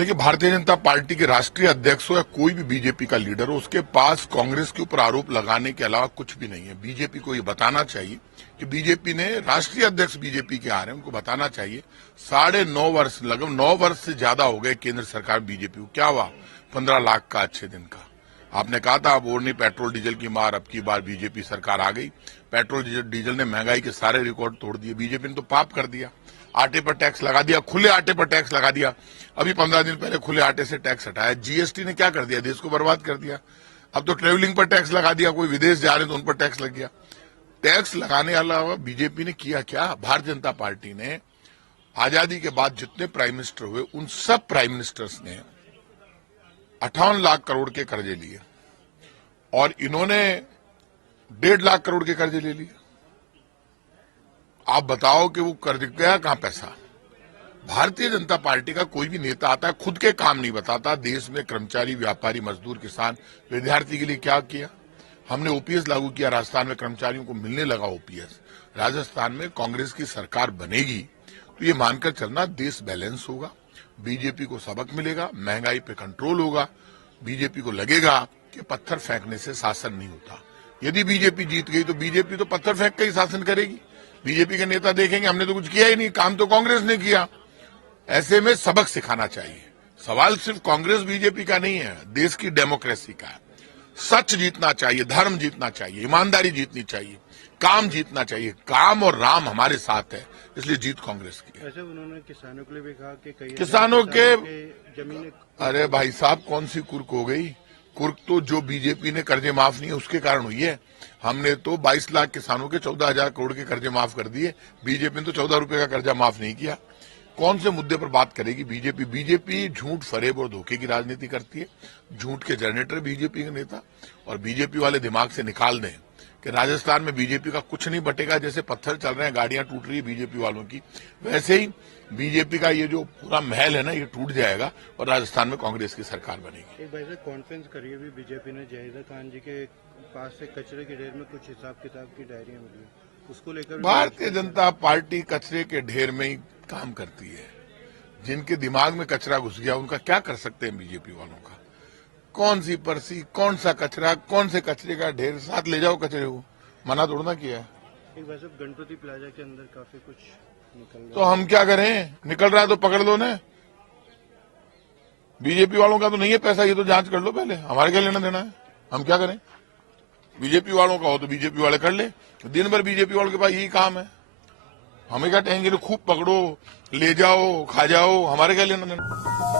देखिए, भारतीय जनता पार्टी के राष्ट्रीय अध्यक्ष हो या कोई भी बीजेपी का लीडर हो, उसके पास कांग्रेस के ऊपर आरोप लगाने के अलावा कुछ भी नहीं है। बीजेपी को ये बताना चाहिए कि बीजेपी ने, राष्ट्रीय अध्यक्ष बीजेपी के आ रहे हैं, उनको बताना चाहिए 9.5 वर्ष, लगभग 9 वर्ष से ज्यादा हो गए केंद्र सरकार बीजेपी को। क्या हुआ? 15 लाख का अच्छे दिन का। आपने कहा था अब और नहीं पेट्रोल डीजल की मार, अब की बार बीजेपी सरकार आ गई। पेट्रोल डीजल ने महंगाई के सारे रिकॉर्ड तोड़ दिए। बीजेपी ने तो पाप कर दिया, आटे पर टैक्स लगा दिया, खुले आटे पर टैक्स लगा दिया। अभी 15 दिन पहले खुले आटे से टैक्स हटाया। जीएसटी ने क्या कर दिया? देश को बर्बाद कर दिया। अब तो ट्रेवलिंग पर टैक्स लगा दिया, कोई विदेश जा रहे तो उन पर टैक्स लग गया। टैक्स लगाने के अलावा बीजेपी ने किया क्या? भारतीय जनता पार्टी ने आजादी के बाद जितने प्राइम मिनिस्टर हुए, उन सब प्राइम मिनिस्टर्स ने 58 लाख करोड़ के कर्जे लिए और इन्होंने 1.5 लाख करोड़ के कर्जे ले लिए। आप बताओ कि वो कर्ज गया कहां पैसा? भारतीय जनता पार्टी का कोई भी नेता आता है, खुद के काम नहीं बताता। देश में कर्मचारी, व्यापारी, मजदूर, किसान, विद्यार्थी के लिए क्या किया? हमने ओपीएस लागू किया। राजस्थान में कर्मचारियों को मिलने लगा ओपीएस। राजस्थान में कांग्रेस की सरकार बनेगी तो ये मानकर चलना, देश बैलेंस होगा, बीजेपी को सबक मिलेगा, महंगाई पे कंट्रोल होगा। बीजेपी को लगेगा कि पत्थर फेंकने से शासन नहीं होता। यदि बीजेपी जीत गई तो बीजेपी तो पत्थर फेंक के ही शासन करेगी। बीजेपी के नेता देखेंगे हमने तो कुछ किया ही नहीं, काम तो कांग्रेस ने किया। ऐसे में सबक सिखाना चाहिए। सवाल सिर्फ कांग्रेस बीजेपी का नहीं है, देश की डेमोक्रेसी का है। सच जीतना चाहिए, धर्म जीतना चाहिए, ईमानदारी जीतनी चाहिए, काम जीतना चाहिए। काम और राम हमारे साथ है, इसलिए जीत कांग्रेस की है। वैसे उन्होंने किसानों के लिए भी कहा कि कई किसानों के जमीन, अरे भाई साहब, कौन सी कुर्क हो गई? कुर्क तो जो बीजेपी ने कर्जे माफ नहीं है उसके कारण हुई है। हमने तो 22 लाख किसानों के 14,000 करोड़ के कर्जे माफ कर दिए। बीजेपी ने तो 14 रुपए का कर्जा माफ नहीं किया। कौन से मुद्दे पर बात करेगी बीजेपी? बीजेपी झूठ, फरेब और धोखे की राजनीति करती है। झूठ के जनरेटर बीजेपी के नेता, और बीजेपी वाले दिमाग से निकाल दें कि राजस्थान में बीजेपी का कुछ नहीं बटेगा। जैसे पत्थर चल रहे हैं, गाड़ियां टूट रही है बीजेपी वालों की, वैसे ही बीजेपी का ये जो पूरा महल है ना, ये टूट जाएगा और राजस्थान में कांग्रेस की सरकार बनेगी। एक वैसे कॉन्फ्रेंस करी है बीजेपी ने, जाहिदा खान जी के पास से कचरे के ढेर में कुछ हिसाब किताब की डायरियां मिली, उसको लेकर भारतीय जनता पार्टी कचरे के ढेर में ही काम करती है। जिनके दिमाग में कचरा घुस गया उनका क्या कर सकते हैं बीजेपी वालों का? कौन सी पर्सी, कौन सा कचरा, कौन से कचरे का ढेर? साथ ले जाओ कचरे को, मना थोड़ा ना किया है। एक वैसे गणपति प्लाजा के अंदर काफी कुछ निकल रहा है, तो हम क्या करें? निकल रहा है तो पकड़ लो ना। बीजेपी वालों का तो नहीं है पैसा, ये तो जांच कर लो पहले। हमारे क्या लेना देना है? हम क्या करें? बीजेपी वालों का हो तो बीजेपी वाले कर ले। दिन भर बीजेपी वालों के पास यही काम है। हमें क्या कहेंगे? खूब पकड़ो, ले जाओ, खा जाओ, हमारे क्या लेना देना?